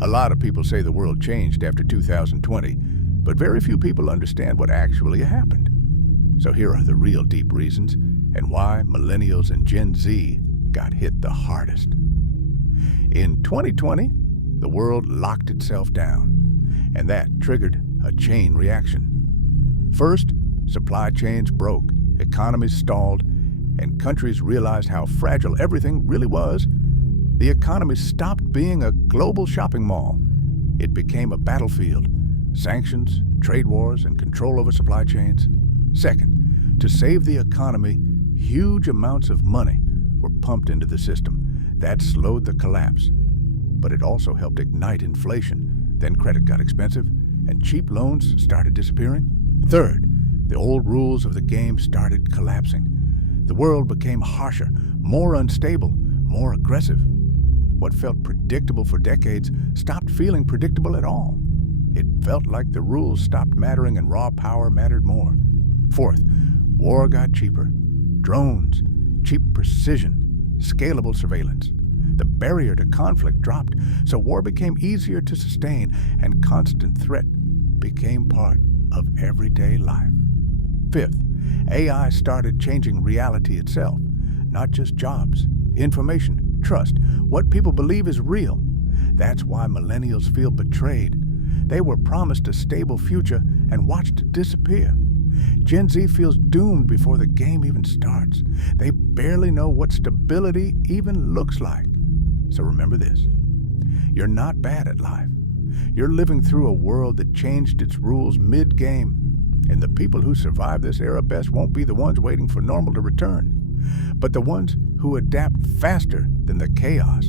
A lot of people say the world changed after 2020, but very few people understand what actually happened. So here are the real deep reasons and why millennials and Gen Z got hit the hardest. In 2020, the world locked itself down, and that triggered a chain reaction. First, supply chains broke, economies stalled, and countries realized how fragile everything really was. The economy stopped being a global shopping mall. It became a battlefield. Sanctions, trade wars, and control over supply chains. Second, to save the economy, huge amounts of money were pumped into the system. That slowed the collapse. But it also helped ignite inflation. Then credit got expensive, and cheap loans started disappearing. Third, the old rules of the game started collapsing. The world became harsher, more unstable, more aggressive. What felt predictable for decades stopped feeling predictable at all. It felt like the rules stopped mattering and raw power mattered more. Fourth, war got cheaper. Drones, cheap precision, scalable surveillance. The barrier to conflict dropped, so war became easier to sustain, and constant threat became part of everyday life. Fifth, AI started changing reality itself, not just jobs, information, trust, what people believe is real. That's why millennials feel betrayed. They were promised a stable future and watched it disappear. Gen Z feels doomed before the game even starts. They barely know what stability even looks like. So remember this: you're not bad at life. You're living through a world that changed its rules mid-game, and the people who survive this era best won't be the ones waiting for normal to return, but the ones who adapt faster than the chaos.